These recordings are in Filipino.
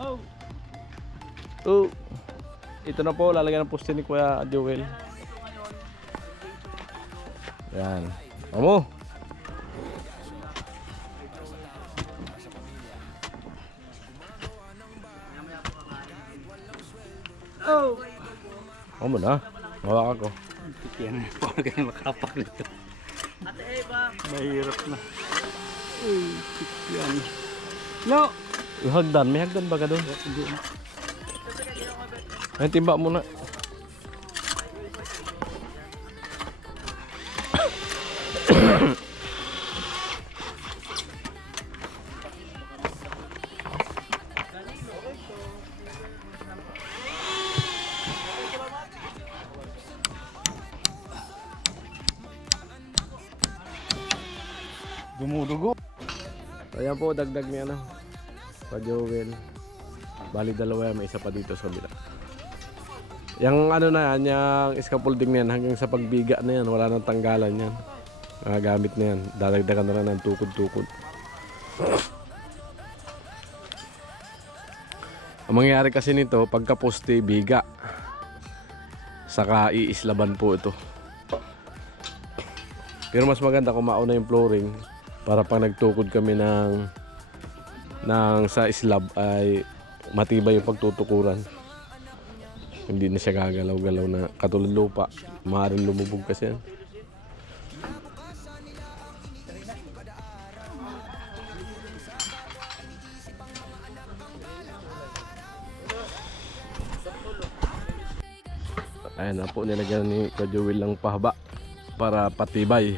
Oh. Ito na po, lalagyan ng poste ni Kuya Joel. Yan. Amo. Oh! Amo na. Hawak ako. Yan, huwag kayo makapak nito. Mahirap na. Uy, yan. No! Yung hagdan, may hagdan ba ka doon? Ay, timba muna. Dumudugo. Ayan po, dagdag niya na. Pa Joel. Bali dalawa yan, may isa pa dito sa kabila. Yung ano na yan, yung scaffolding na yan, hanggang sa pagbiga na yan, wala nang tanggalan yan. Gamit na yan, dadagdagan na lang ng tukod-tukod. Ang mangyayari kasi nito, pagka poste, biga. Saka iislaban po ito. Pero mas maganda kung mauna yung flooring, para pag nagtukod kami ng sa slab ay matibay yung pagtutukuran. Hindi na siya gagalaw-galaw na katulad lupa. Maaaring lumubog kasi yan. Ayan na po, nilagyan ni Kajuwil lang pahaba para patibay.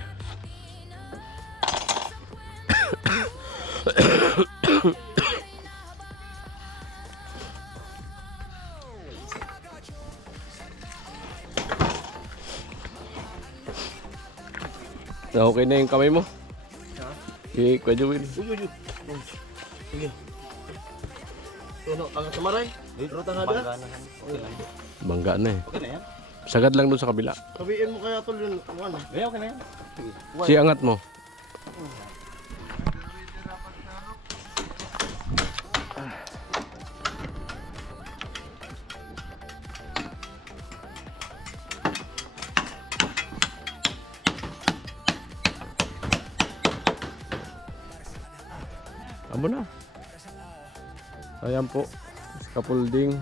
Okay na yung kamay mo? Okay, Kuya Joel. Uy. Sige. Ano, ang samaray? Pero tangada? Bangga na eh. Okay na yan? Sagad lang doon sa kabila. Sabihin mo kaya tol yun. Ano? Okay na yan. Si angat mo. Amo na. Ayan po. Scaffolding.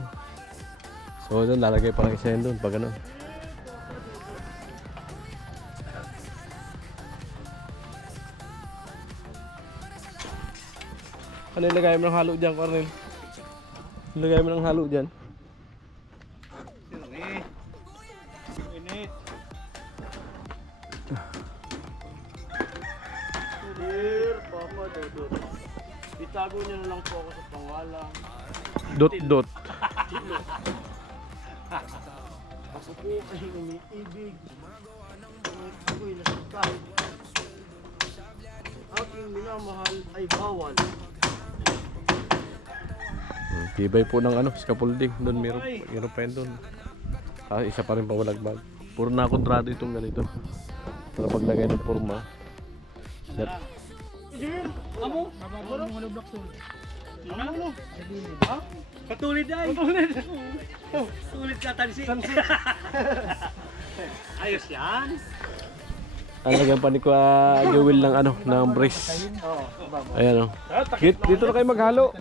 So doon lalagay pa ng isa yun doon pag ano. Ano ilagay mo ng halo dyan, Cornel? Ilagay mo ng halo dyan. Init. Dear Papa Dodot, itago niyo na lang po ako sa pangalan. Dot. Ako po ay umiibig. Ako'y nasaktan. Aking minamahal ay bawal. Tibay po ng ano, scaffolding. Doon meron pa yun doon. Isa pa rin pawalagbag. Puro na kontrado itong ganito. Para paglagay ng forma. Amo? Ano? Ha? Katulid ay. Katulid ka tansi. Ayos yan. Lagyan pa ni Kuya Joel ng ano, ng brace. Ayan o. Dito na kayo maghalo.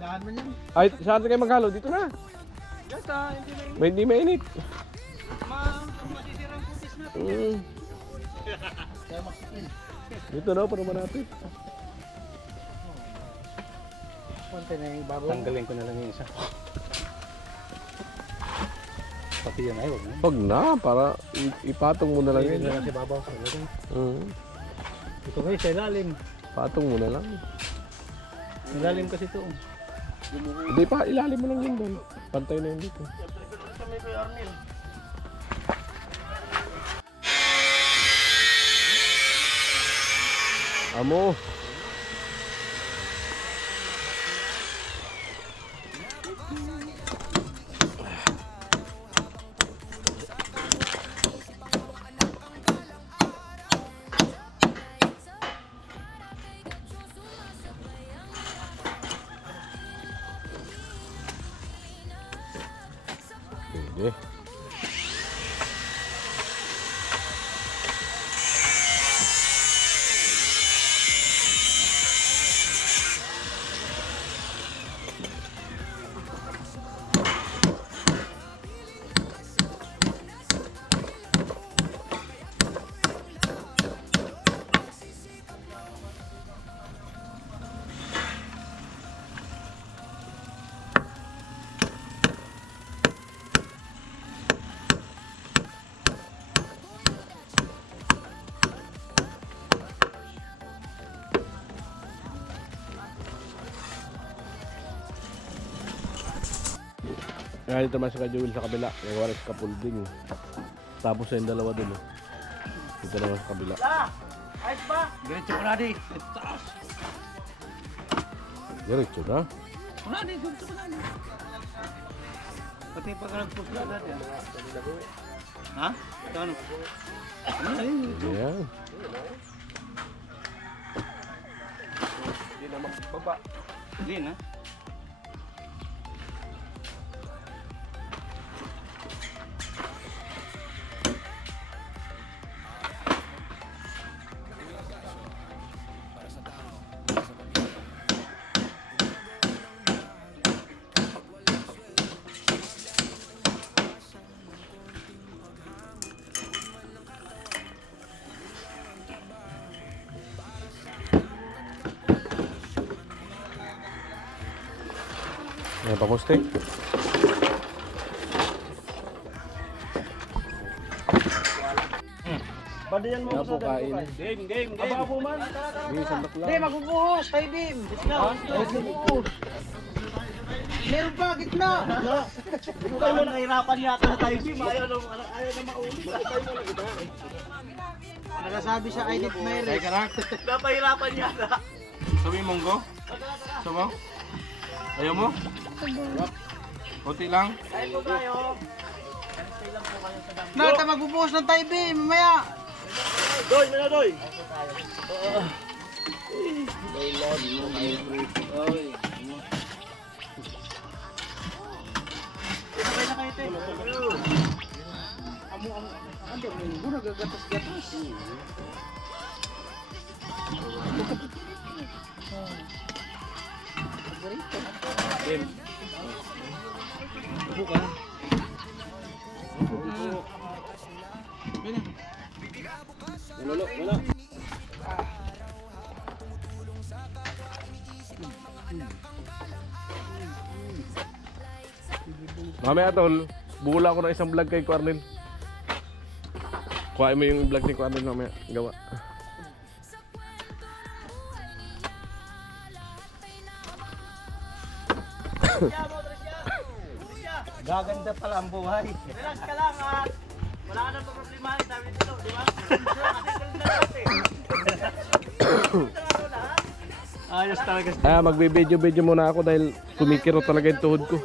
Ay, saan na kayo maghalo? Dito na. May hindi mainit. Masisirang putis natin. Dito na, para manapit. Tanggalin ko na lang yung isa. Pati yan ay wag na. Wag na, para ipatong mo na lang yun. Kasi babaw. Ito guys, sa ilalim. Patong mo na lang. Ilalim kasi ito. Hindi pa, ilalim mo lang yun doon. Pantay na yun dito. Amo. Sige. Kaya dito naman sa Jewel sa kabila, nagawa na sa kapulding. Tapos yung dalawa dun. Dito naman sa kabila. Ayos ba? Diretso ko na di. Taas. Diretso na. Wala di, diretso ko na di. Pati pag nagpusla natin. Ha? Ano? Ayan. Hindi na magbaba. Hindi na. Ayan, paposte. Badiyan mo Kaya po sa kain. Game. Ababo man. Hindi, sandok lang. Hindi, magbubuhos, tayo Bim. Gitna. Magbubuhos. Meron pa, gitna. Ikaw mo nahirapan yata na tayo, Bim. Ayaw na mauli. Nagasabi sa Edith Meres. Napahirapan yata. Sabi monggo? Sama? Ayaw mo? Kunti lang? Kain po tayo. Nata, magbubuhos ng tayo Bim, mamaya. Doy, muna doy. Sabay na kayo, te. Ano, minggo, nagagatas-gatas. Game. Buka. Wala. Mamaya tol, bula ko ng isang vlog kay Cornel. Kuhain mo yung vlog ni Cornel mamaya. Gawa. Gaganda pala ang buhay. Relax ka lang ha. Wala ka nang problema. Sabi dito, di ba? Ayos talaga. Magbe-video muna ako dahil kumikiro talaga yung tuhod ko.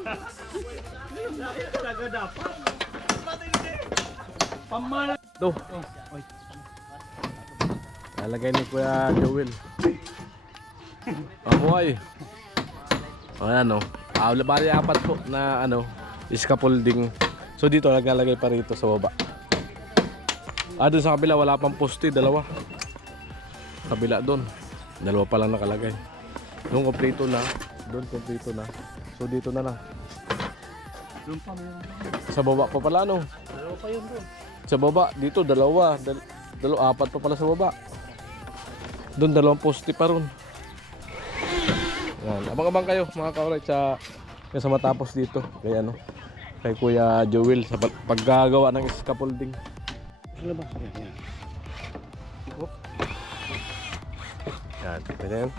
Pamana. Ito. Lalagay ni Kuya Joel. Ako ay. Ayan o. Bali apat po na scaffolding. So dito naglalagay pa rito sa baba. Doon sa kabila wala pang poste, dalawa. Kabila doon. Dalawa pa lang nakalagay. Doon kompleto na. Doon kompleto na. So dito na lang. Sa baba pa pala no. Dalawa pa yun doon. Sa baba dito dalawa, apat pa pala sa baba. Doon dalawang poste pa ron. Yan, abang-abang kayo mga ka-alright sa matapos dito kay kay Kuya Joel sa paggagawa ng scaffolding. Labas. Yan, ganyan.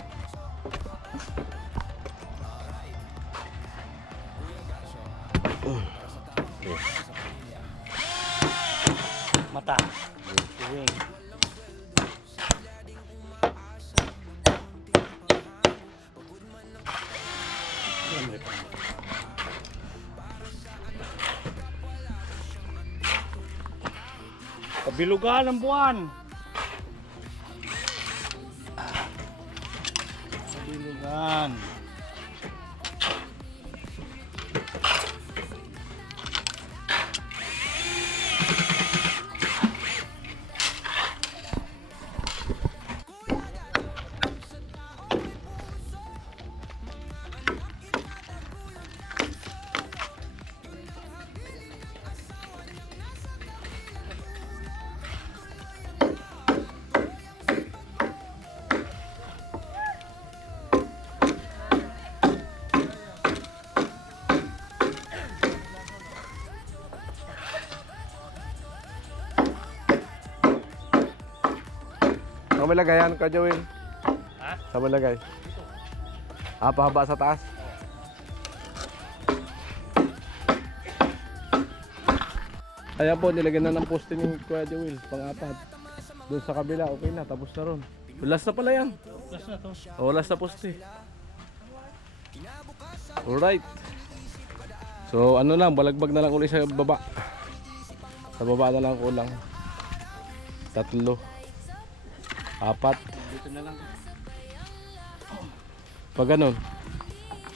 Okay. Mata. Kabilugan ng buwan. Kabilugan. Saan may lagayan ka, Joel? Ha? Saan may lagay? Ah, pahaba sa taas. Ayan po, nilagyan na ng poste ni Kuya Joel, pang-apat. Doon sa kabila, okay na, tapos na ron. Last na pala yan. Last na to. Oh, last na poste. Alright. So, ano lang, balagbag na lang ulit sa baba. Sa baba na lang kulang. 3, 4. Dito na lang. Pag ganun.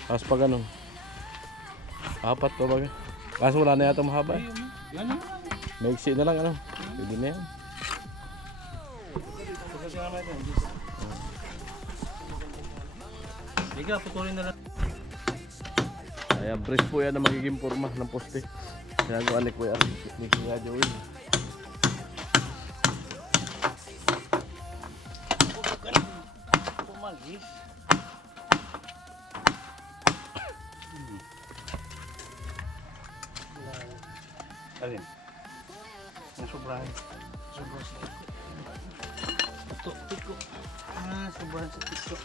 Tapos pag ganun. 4 pa ba? Kaso wala na yata mahaba. Yan na. Maiksi na lang ano. Pwede na yan. Pagkakasama natin. Dito. Sige, putulin na lang. Ayan, brace po yan na magiging forma ng poste. Kaya ko alik ko yan. Ni Kuya Joel. Pumalis. Alin? Ang sobrahan. Sobrang sa tiko. Tiko. Ah, sobrahan sa tiko.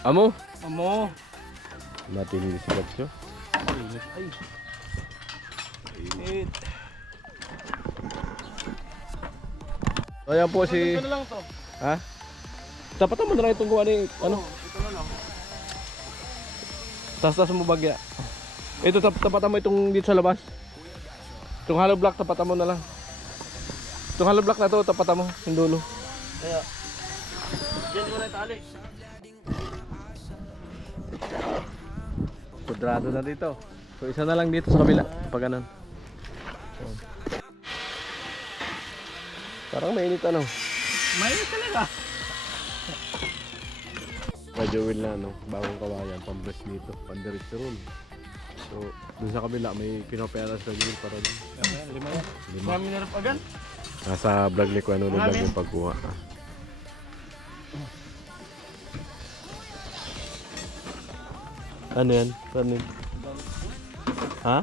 Amo? Amo. Matindi si Katso. Ay. Init. Ayan po si... Ito na lang to. Ha? Tapatan mo na lang itong gawa ni... Ano? Ito na lang. Tas mo bagya. Ito tapatan mo itong dito sa labas. Itong hollow block tapatan mo na lang. Itong hollow block na to tapatan mo yung dulo. Kaya. Diyan ko na itali. Kudrado na dito. So isa na lang dito sa kabila. Pag ganun. So. Parang mainit ano. Mainit talaga. Joel na no, bagong kawayan, pang-brace dito, pang-direksyon. So, dun sa kabila may pinoperas na Joel para dun. Lima yan. Marami na rin pagan. Nasa vlog ni Kuano vlog yung pagkuha. Ano yan? Ano yun? Ha?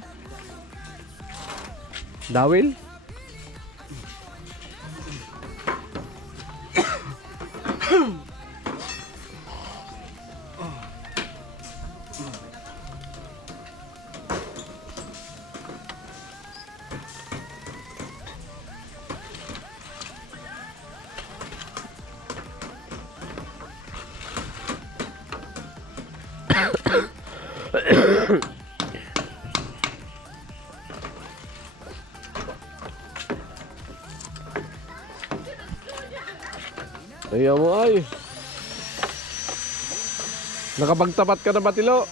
Dawil? Ayaw mo ay. Nakapagtapat ka na ba, Tilo?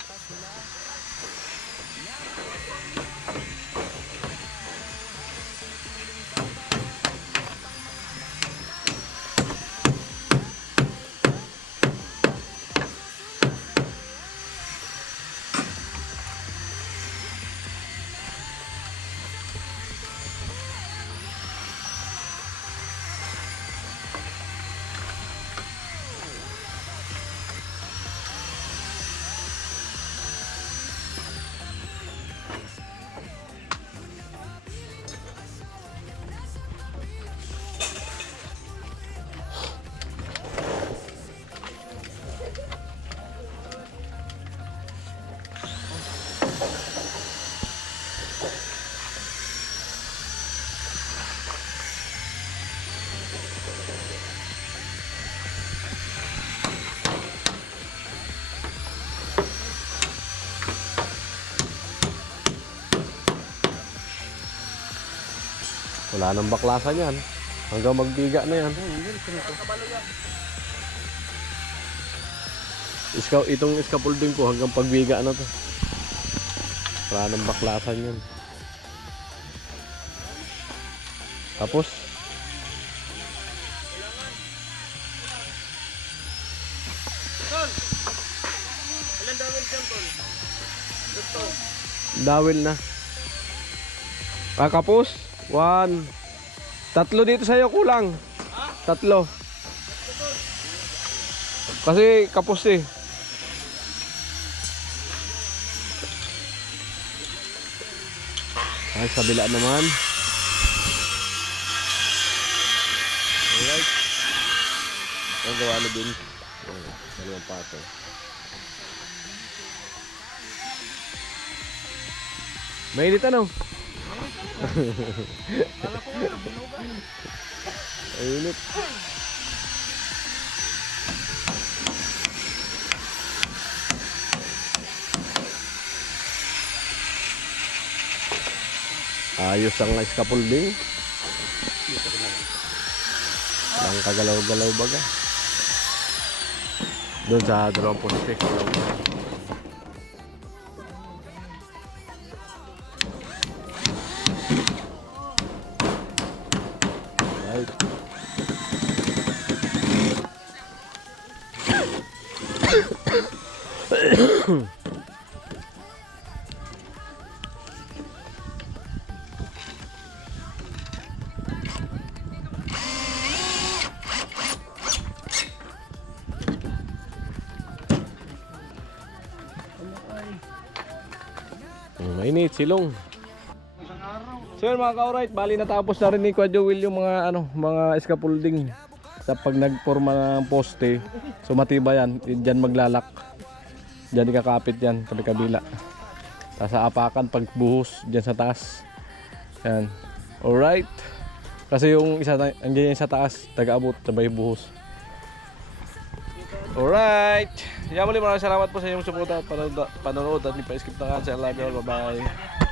Wala nang baklasan yan. Hanggang magbiga na yan. Itong scaffolding ko hanggang pagbiga na to. Wala nang baklasan yan. Tapos Tol! Ilan dawil dyan, Tol? Dito. dawil na. Kakapos. 1. Tatlo dito sa'yo kulang. Tatlo. Kasi kapos eh. Ay, sa bila naman. Alright. Ang gawa na din. Dalawang pato. Mainit ano? Mainit. Ayos ang scaffolding. Walang kagalaw-galaw baga. Doon sa dalawang poste. Right. Mainit, silong. So yun mga ka-alright, bali natapos na rin ni Kuya Joel yung mga scaffolding sa pag nagporma ng poste. So matibay yan, dyan maglalak. Dyan ikakapit yan, kabila. Tapos apakan pag buhos dyan sa taas. Yan. Alright. Kasi yung isa, andyan yung sa taas, taga-abot, sabay buhos. Alright. Yan muli, maraming salamat po sa inyong suporta at panonood at di pa skip na kansa. I love you all. Bye bye.